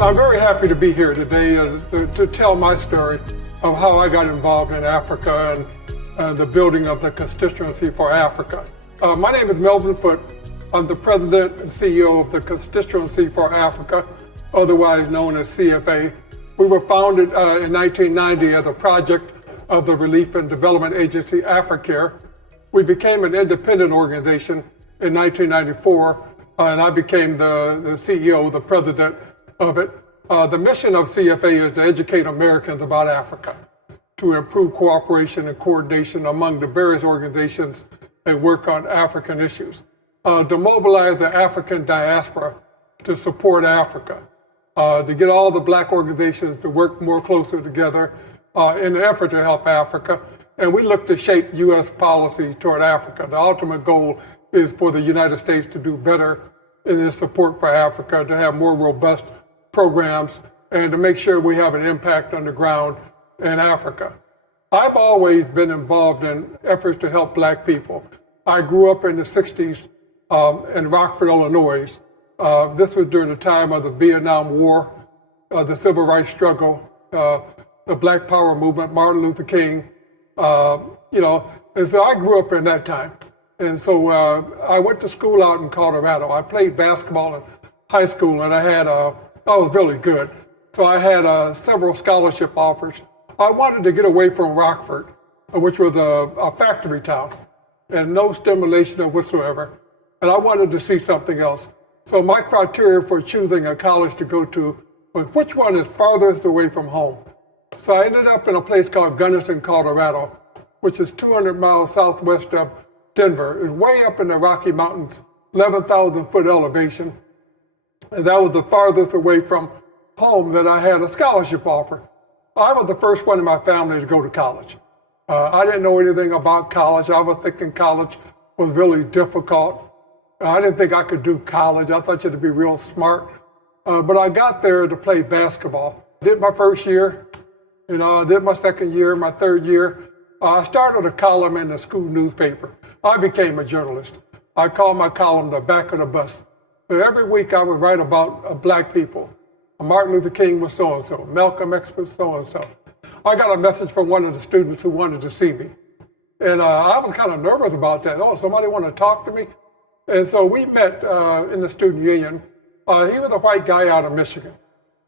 Well, I'm very happy to be here today to tell my story of how I got involved in Africa and the building of the Constituency for Africa. My name is Melvin Foote. I'm the president and CEO of the Constituency for Africa, otherwise known as CFA. We were founded in 1990 as a project of the Relief and Development Agency, AfriCare. We became an independent organization in 1994, and I became the CEO, the president of it. The mission of CFA is to educate Americans about Africa, to improve cooperation and coordination among the various organizations that work on African issues, to mobilize the African diaspora to support Africa, to get all the Black organizations to work more closely together in the effort to help Africa. And we look to shape U.S. policy toward Africa. The ultimate goal is for the United States to do better in its support for Africa, to have more robust programs, and to make sure we have an impact on the ground in Africa. I've always been involved in efforts to help Black people. I grew up in the 60s in Rockford, Illinois. This was during the time of the Vietnam War, the Civil Rights struggle, the Black Power movement, Martin Luther King, and so I grew up in that time. And so I went to school out in Colorado. I played basketball in high school, and I was really good. So I had several scholarship offers. I wanted to get away from Rockford, which was a factory town, and no stimulation whatsoever. And I wanted to see something else. So my criteria for choosing a college to go to was which one is farthest away from home. So I ended up in a place called Gunnison, Colorado, which is 200 miles southwest of Denver. It's way up in the Rocky Mountains, 11,000 foot elevation. And that was the farthest away from home that I had a scholarship offer. I was the first one in my family to go to college. I didn't know anything about college. I was thinking college was really difficult. I didn't think I could do college. I thought you had to be real smart. But I got there to play basketball. Did my first year, did my second year, my third year. I started a column in the school newspaper. I became a journalist. I called my column the back of the bus. So every week I would write about Black people. Martin Luther King was so-and-so, Malcolm X was so-and-so. I got a message from one of the students who wanted to see me. And I was kind of nervous about that. Oh, somebody want to talk to me? And so we met in the student union. He was a white guy out of Michigan.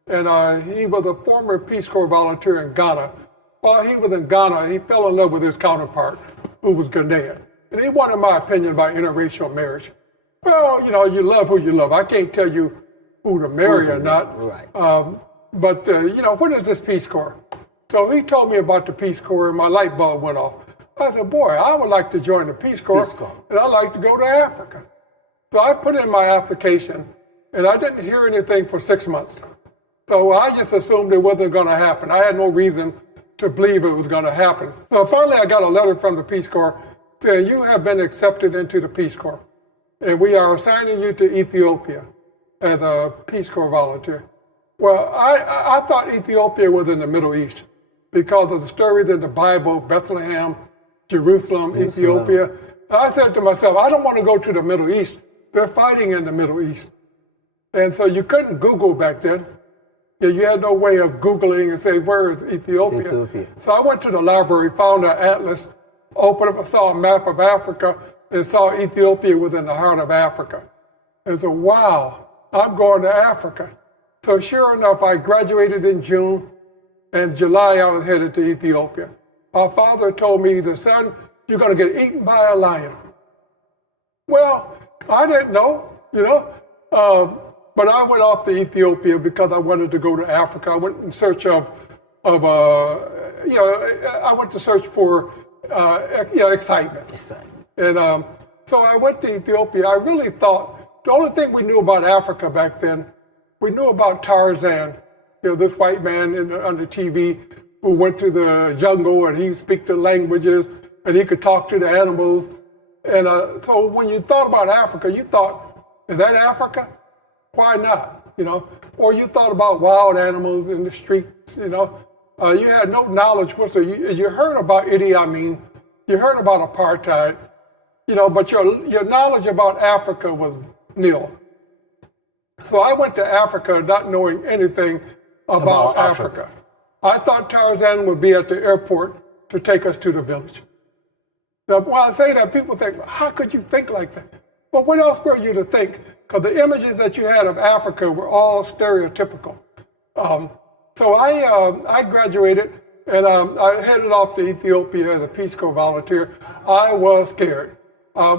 And he was a former Peace Corps volunteer in Ghana. While he was in Ghana, he fell in love with his counterpart, who was Ghanaian. And he wanted my opinion about interracial marriage. Well, you love who you love. I can't tell you who to marry or not. Right. But what is this Peace Corps? So he told me about the Peace Corps, and my light bulb went off. I said, boy, I would like to join the Peace Corps, and I'd like to go to Africa. So I put in my application, and I didn't hear anything for 6 months. So I just assumed it wasn't going to happen. I had no reason to believe it was going to happen. So finally, I got a letter from the Peace Corps saying, you have been accepted into the Peace Corps, and we are assigning you to Ethiopia as a Peace Corps volunteer. Well, I thought Ethiopia was in the Middle East because of the stories in the Bible, Bethlehem, Jerusalem, Ethiopia. And I said to myself, I don't want to go to the Middle East. They're fighting in the Middle East. And so you couldn't Google back then. You had no way of Googling and saying, where is Ethiopia? So I went to the library, found an atlas, opened up, saw a map of Africa, and saw Ethiopia was in the heart of Africa. And so, wow, I'm going to Africa. So sure enough, I graduated in June, and July I was headed to Ethiopia. My father told me, he said, son, you're going to get eaten by a lion. Well, I didn't know, but I went off to Ethiopia because I wanted to go to Africa. I went in search I went to search for, excitement. And so I went to Ethiopia. I really thought, the only thing we knew about Africa back then, we knew about Tarzan, this white man on the TV who went to the jungle and he speak the languages and he could talk to the animals. And so when you thought about Africa, you thought, is that Africa? Why not? Or you thought about wild animals in the streets, you had no knowledge whatsoever. You heard about Idi Amin, you heard about apartheid, but your knowledge about Africa was nil. So I went to Africa not knowing anything about Africa. I thought Tarzan would be at the airport to take us to the village. Now, when I say that, people think, how could you think like that? Well, what else were you to think? Because the images that you had of Africa were all stereotypical. So I graduated, and I headed off to Ethiopia as a Peace Corps volunteer. I was scared.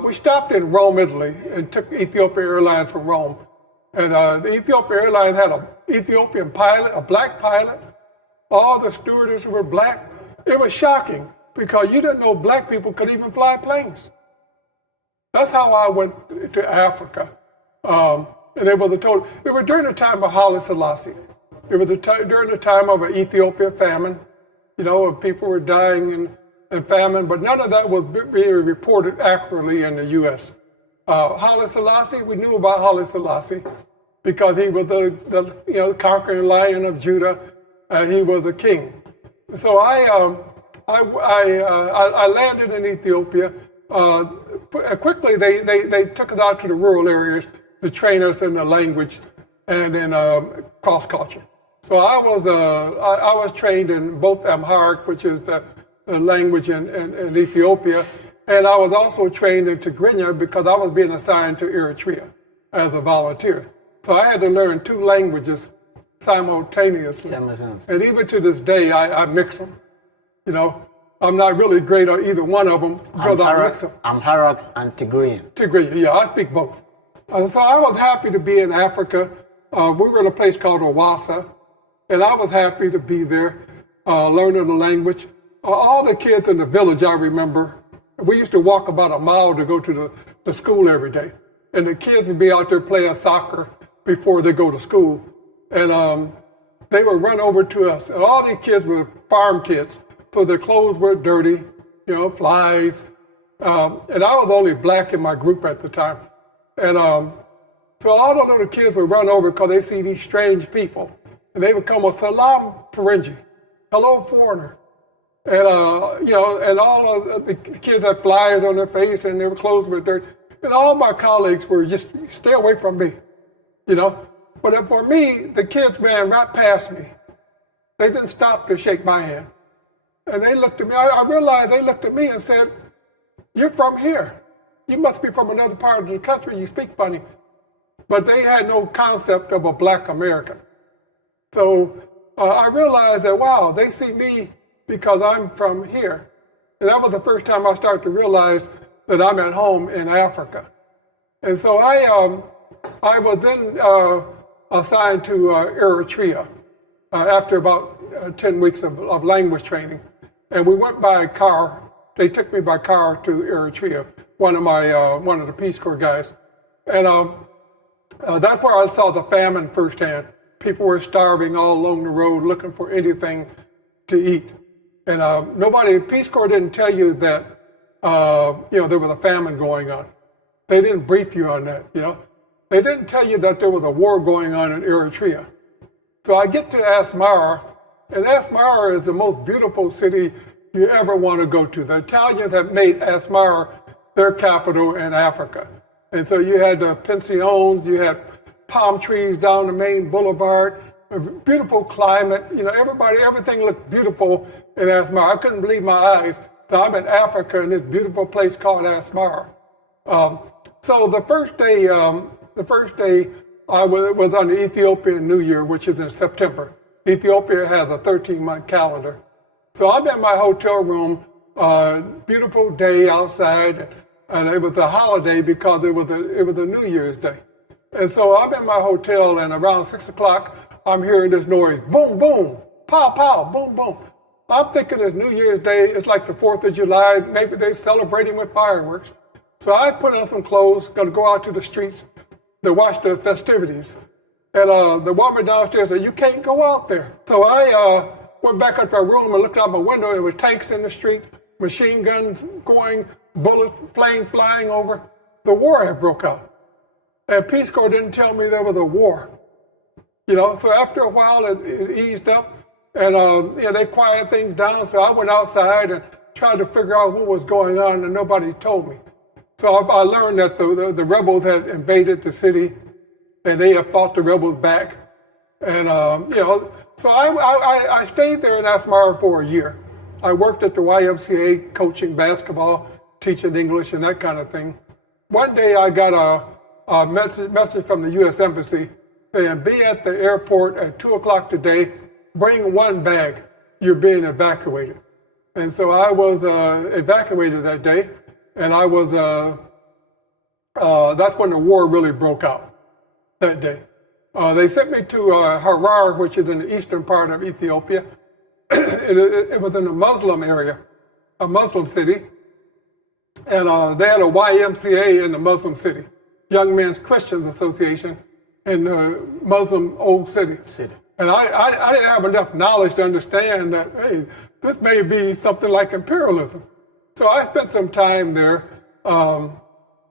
We stopped in Rome, Italy, and took Ethiopian Airlines from Rome. And the Ethiopian Airlines had an Ethiopian pilot, a black pilot. All the stewardesses were black. It was shocking because you didn't know black people could even fly planes. That's how I went to Africa. And it was during the time of Haile Selassie. It was during the time of an Ethiopian famine, and people were dying in famine, but none of that was being reported accurately in the U.S. Haile Selassie, we knew about Haile Selassie because he was the conquering lion of Judah, and he was a king. So I landed in Ethiopia. Quickly, they took us out to the rural areas to train us in the language and in cross culture. So I was trained in both Amharic, which is the language in Ethiopia, and I was also trained in Tigrinya because I was being assigned to Eritrea as a volunteer. So I had to learn two languages simultaneously. And even to this day, I mix them. I'm not really great on either one of them because I mix them. Amharic and Tigrinya. Tigrinya, yeah, I speak both. So I was happy to be in Africa. We were in a place called Owassa, and I was happy to be there, learning the language. All the kids in the village, I remember, we used to walk about a mile to go to the school every day. And the kids would be out there playing soccer before they go to school. And they would run over to us. And all these kids were farm kids, so their clothes were dirty, flies. And I was only black in my group at the time. And so all the little kids would run over because they see these strange people. And they would come with Salam Ferengi, hello foreigner. And, and all of the kids had flies on their face and their clothes were dirty. And all my colleagues were just, stay away from me, But for me, the kids ran right past me. They didn't stop to shake my hand. And they looked at me. I realized they looked at me and said, you're from here. You must be from another part of the country. You speak funny. But they had no concept of a black American. So I realized that, wow, they see me because I'm from here. And that was the first time I started to realize that I'm at home in Africa. And so I was then assigned to Eritrea after about 10 weeks of language training. And we went by car. They took me by car to Eritrea, one of the Peace Corps guys. And that's where I saw the famine firsthand. People were starving all along the road looking for anything to eat. And Peace Corps didn't tell you that, there was a famine going on. They didn't brief you on that, They didn't tell you that there was a war going on in Eritrea. So I get to Asmara, and Asmara is the most beautiful city you ever want to go to. The Italians have made Asmara their capital in Africa. And so you had the pensions, you had palm trees down the main boulevard, a beautiful climate, everything looked beautiful in Asmara. I couldn't believe my eyes. So I'm in Africa in this beautiful place called Asmara. So the first day I was on the Ethiopian New Year, which is in September. Ethiopia has a 13-month calendar. So I'm in my hotel room, beautiful day outside, and it was a holiday because it was a New Year's Day. And so I'm in my hotel, and around 6 o'clock, I'm hearing this noise, boom, boom, pow, pow, boom, boom. I'm thinking it's New Year's Day, it's like the 4th of July, maybe they're celebrating with fireworks. So I put on some clothes, gonna go out to the streets to watch the festivities. And the woman downstairs said, you can't go out there. So I went back up to our room and looked out my window. There were tanks in the street, machine guns going, bullets, flames flying over. The war had broke out. And Peace Corps didn't tell me there was a war. So after a while it eased up and they quieted things down. So I went outside and tried to figure out what was going on and nobody told me. So I learned that the rebels had invaded the city and they have fought the rebels back. And, so I stayed there in Asmara for a year. I worked at the YMCA coaching basketball, teaching English and that kind of thing. One day I got a message from the U.S. Embassy saying, be at the airport at 2 o'clock today, bring one bag, you're being evacuated. And so I was evacuated that day, and I was, that's when the war really broke out that day. They sent me to Harar, which is in the eastern part of Ethiopia. It was in a Muslim area, a Muslim city. And they had a YMCA in the Muslim city, Young Men's Christians Association in the Muslim old city. And I didn't have enough knowledge to understand that, hey, this may be something like imperialism. So I spent some time there. And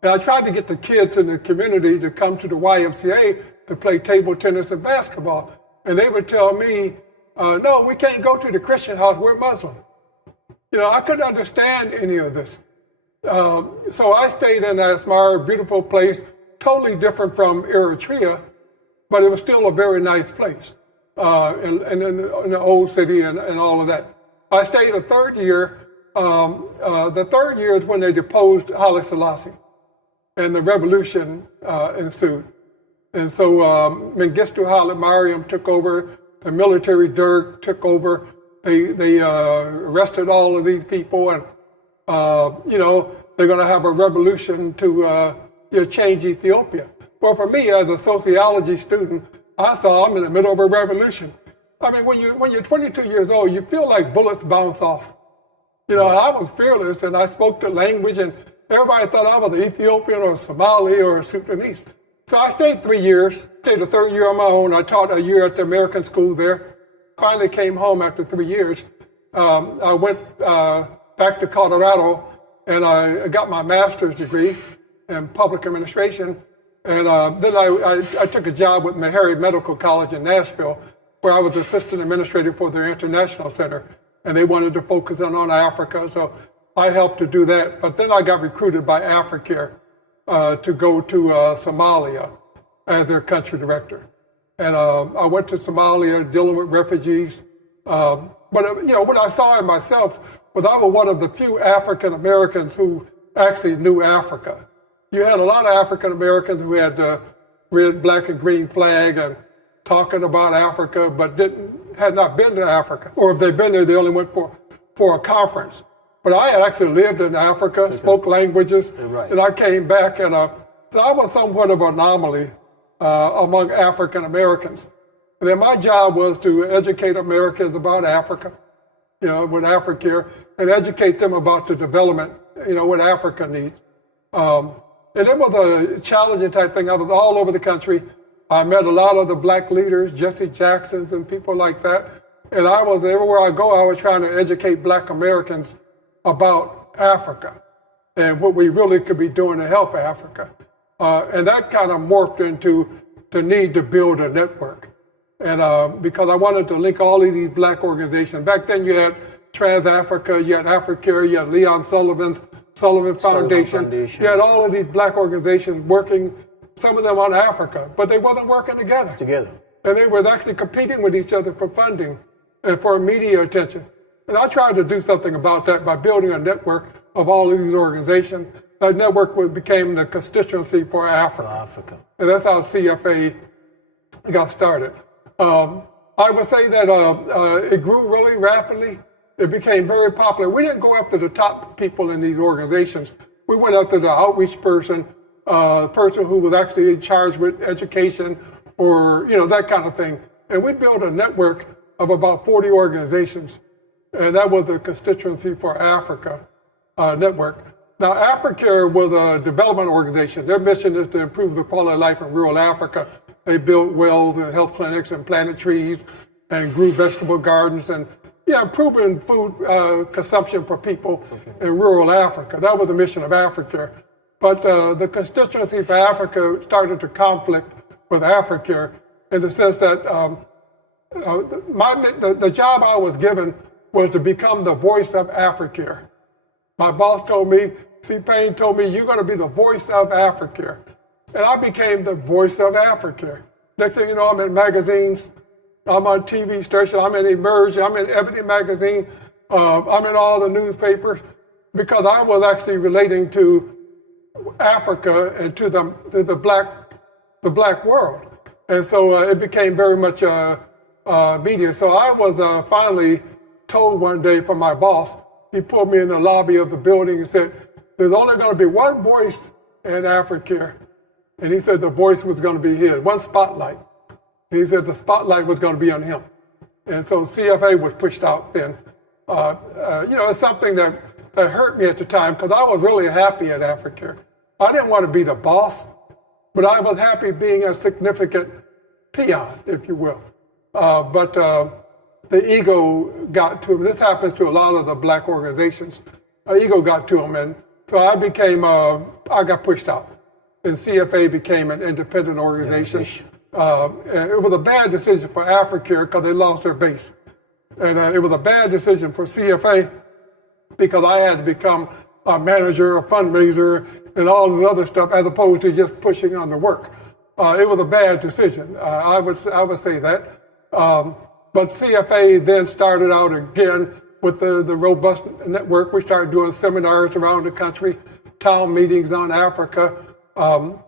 I tried to get the kids in the community to come to the YMCA to play table tennis and basketball. And they would tell me, no, we can't go to the Christian house, we're Muslim. I couldn't understand any of this. So I stayed in Asmara, a beautiful place, totally different from Eritrea, but it was still a very nice place in the old city and all of that. I stayed a third year. The third year is when they deposed Haile Selassie, and the revolution ensued. And so Mengistu Haile Mariam took over, the military Derg took over, they arrested all of these people, and they're going to have a revolution to change Ethiopia. Well, for me, as a sociology student, I saw I'm in the middle of a revolution. I mean, when you're 22 years old, you feel like bullets bounce off. I was fearless, and I spoke the language, and everybody thought I was an Ethiopian or Somali or a Sudanese. So I stayed 3 years, stayed the third year on my own. I taught a year at the American school there. Finally came home after 3 years. I went back to Colorado, and I got my master's degree in public administration. And then I took a job with Meharry Medical College in Nashville, where I was assistant administrator for their international center. And they wanted to focus on Africa, so I helped to do that. But then I got recruited by Africare to go to Somalia as their country director. And I went to Somalia dealing with refugees. But what I saw in myself was I was one of the few African Americans who actually knew Africa. You had a lot of African Americans who had the red, black, and green flag and talking about Africa, but had not been to Africa. Or if they'd been there, they only went for a conference. But I had actually lived in Africa, spoke languages, and I came back, and so I was somewhat of an anomaly among African Americans. And then my job was to educate Americans about Africa, with Africare, and educate them about the development, what Africa needs. And it was a challenging type thing. I was all over the country. I met a lot of the black leaders, Jesse Jacksons and people like that. And I was, everywhere I go, I was trying to educate black Americans about Africa and what we really could be doing to help Africa. And that kind of morphed into the need to build a network. And because I wanted to link all of these black organizations. Back then you had Trans-Africa, you had Africare, you had Leon Sullivan Foundation. You had all of these black organizations working, some of them on Africa, but they wasn't working together. And they were actually competing with each other for funding and for media attention. And I tried to do something about that by building a network of all of these organizations. That network became the Constituency for Africa. And that's how CFA got started. I would say that it grew really rapidly. It became very popular. We didn't go after the top people in these organizations. We went after the outreach person who was actually in charge with education or, that kind of thing. And we built a network of about 40 organizations. And that was the Constituency for Africa network. Now, Africare was a development organization. Their mission is to improve the quality of life in rural Africa. They built wells and health clinics and planted trees and grew vegetable gardens and improving food consumption for people in rural Africa. That was the mission of Africare. But the Constituency for Africa started to conflict with Africare in the sense that the job I was given was to become the voice of Africare. My boss told me, C. Payne told me, you're going to be the voice of Africare. And I became the voice of Africa. Next thing you know, I'm in magazines, I'm on TV station, I'm in Emerge, I'm in Ebony magazine, I'm in all the newspapers, because I was actually relating to Africa and to the black world. And so it became very much media. So I was finally told one day from my boss, he pulled me in the lobby of the building and said, there's only going to be one voice in Africa. And he said the voice was going to be his, one spotlight. And he said the spotlight was going to be on him. And so CFA was pushed out then. It's something that hurt me at the time, because I was really happy at Africa. I didn't want to be the boss, but I was happy being a significant peon, if you will. But the ego got to him. This happens to a lot of the black organizations. Ego got to him, and so I got pushed out. And CFA became an independent organization. And it was a bad decision for Africa because they lost their base. And it was a bad decision for CFA because I had to become a manager, a fundraiser, and all this other stuff, as opposed to just pushing on the work. It was a bad decision. I would say that. But CFA then started out again with the robust network. We started doing seminars around the country, town meetings on Africa.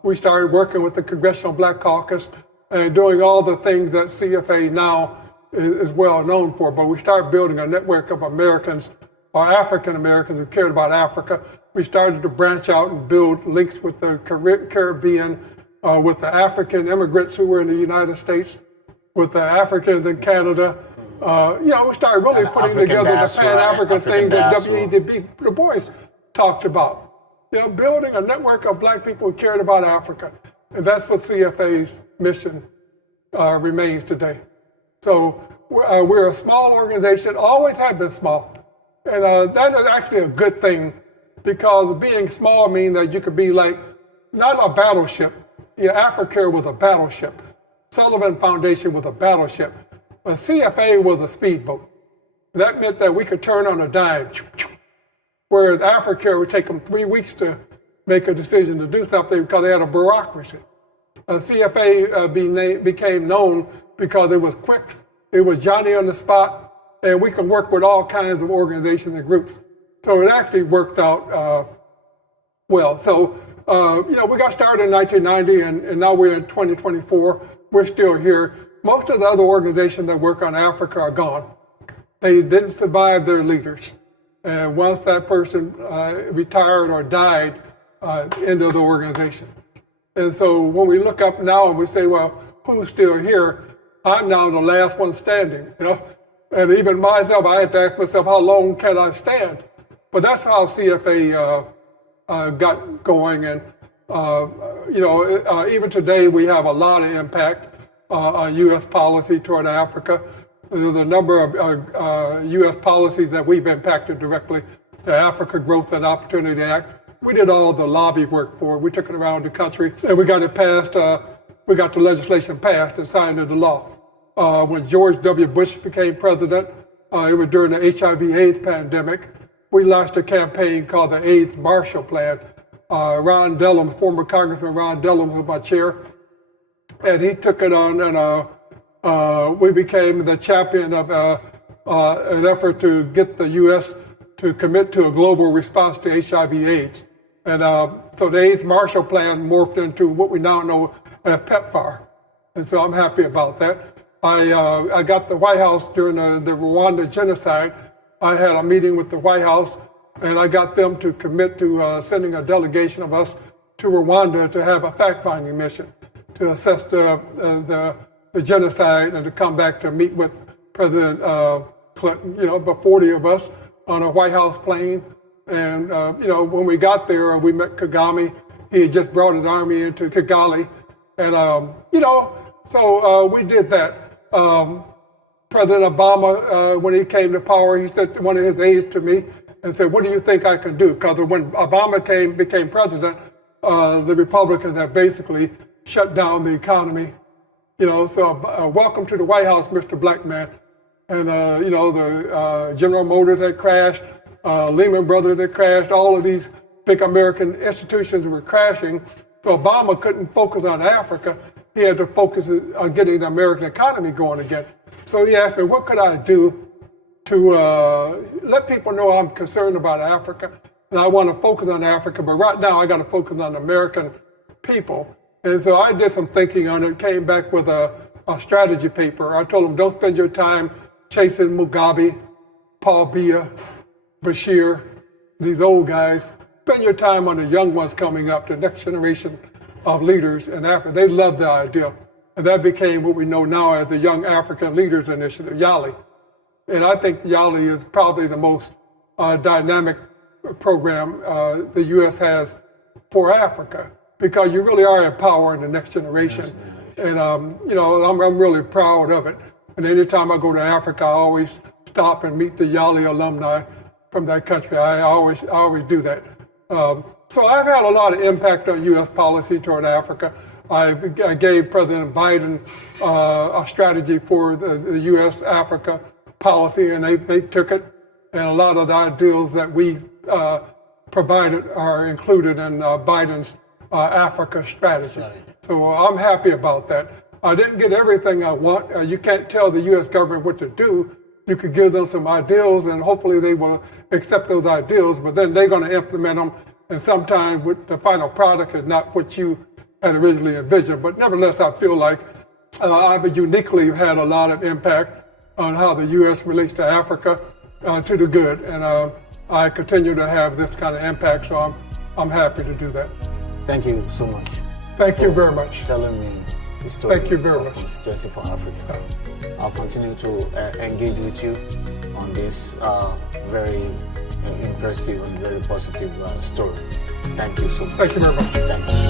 We started working with the Congressional Black Caucus and doing all the things that CFA now is well known for. But we started building a network of Americans, or African Americans, who cared about Africa. We started to branch out and build links with the Caribbean, with the African immigrants who were in the United States, with the Africans in Canada. We started really putting together the Pan-African thing that W.E.B. Du Bois talked about. Building a network of black people who cared about Africa. And that's what CFA's mission remains today. So we're a small organization, always have been small. And that is actually a good thing, because being small means that you could be like, not a battleship. Africa was a battleship. Sullivan Foundation was a battleship. But CFA was a speedboat. That meant that we could turn on a dime. Whereas Africa would take them 3 weeks to make a decision to do something because they had a bureaucracy. CFA became known because it was quick, it was Johnny on the spot, and we could work with all kinds of organizations and groups. So it actually worked out well. So, we got started in 1990, and now we're in 2024. We're still here. Most of the other organizations that work on Africa are gone. They didn't survive their leaders. And once that person retired or died, end of the organization. And so when we look up now and we say, well, who's still here? I'm now the last one standing, And even myself, I had to ask myself, how long can I stand? But that's how CFA got going. And, even today we have a lot of impact on U.S. policy toward Africa. There's a number of U.S. policies that we've impacted directly. The Africa Growth and Opportunity Act, we did all the lobby work for it. We took it around the country, and we got it passed. We got the legislation passed and signed into law. When George W. Bush became president, it was during the HIV/AIDS pandemic. We launched a campaign called the AIDS Marshall Plan. Ron Dellum, former Congressman Ron Dellum, was my chair, and he took it on, and we became the champion of an effort to get the U.S. to commit to a global response to HIV/AIDS. And so the AIDS Marshall Plan morphed into what we now know as PEPFAR. And so I'm happy about that. I got the White House during the Rwanda genocide. I had a meeting with the White House, and I got them to commit to sending a delegation of us to Rwanda to have a fact-finding mission to assess the genocide and to come back to meet with President Clinton, about 40 of us on a White House plane. And, when we got there, we met Kagame. He had just brought his army into Kigali. And, so we did that. President Obama, when he came to power, he said to one of his aides to me and said, what do you think I can do? Because when Obama became president, the Republicans have basically shut down the economy. So welcome to the White House, Mr. Black Man. And, the General Motors had crashed, Lehman Brothers had crashed, all of these big American institutions were crashing. So Obama couldn't focus on Africa. He had to focus on getting the American economy going again. So he asked me, what could I do to let people know I'm concerned about Africa, and I want to focus on Africa, but right now I got to focus on American people. And so I did some thinking on it, came back with a strategy paper. I told them, don't spend your time chasing Mugabe, Paul Biya, Bashir, these old guys. Spend your time on the young ones coming up, the next generation of leaders in Africa. They loved the idea. And that became what we know now as the Young African Leaders Initiative, YALI. And I think YALI is probably the most dynamic program the U.S. has for Africa, because you really are empowering the next generation. And, I'm really proud of it. And anytime I go to Africa, I always stop and meet the YALI alumni from that country. I always do that. So I've had a lot of impact on U.S. policy toward Africa. I gave President Biden a strategy for the U.S. Africa policy, and they took it. And a lot of the ideals that we provided are included in Biden's Africa strategy. So I'm happy about that. I didn't get everything I want. You can't tell the U.S. government what to do. You could give them some ideals, and hopefully they will accept those ideals, but then they're going to implement them, and sometimes the final product is not what you had originally envisioned. But nevertheless, I feel like I've uniquely had a lot of impact on how the U.S. relates to Africa to the good, and I continue to have this kind of impact, so I'm happy to do that. Thank you so much. Thank you very much. Telling me the story Thank you very of much. Constituency for Africa. I'll continue to engage with you on this very impressive and very positive story. Thank you so much. Thank you very much. Thank you.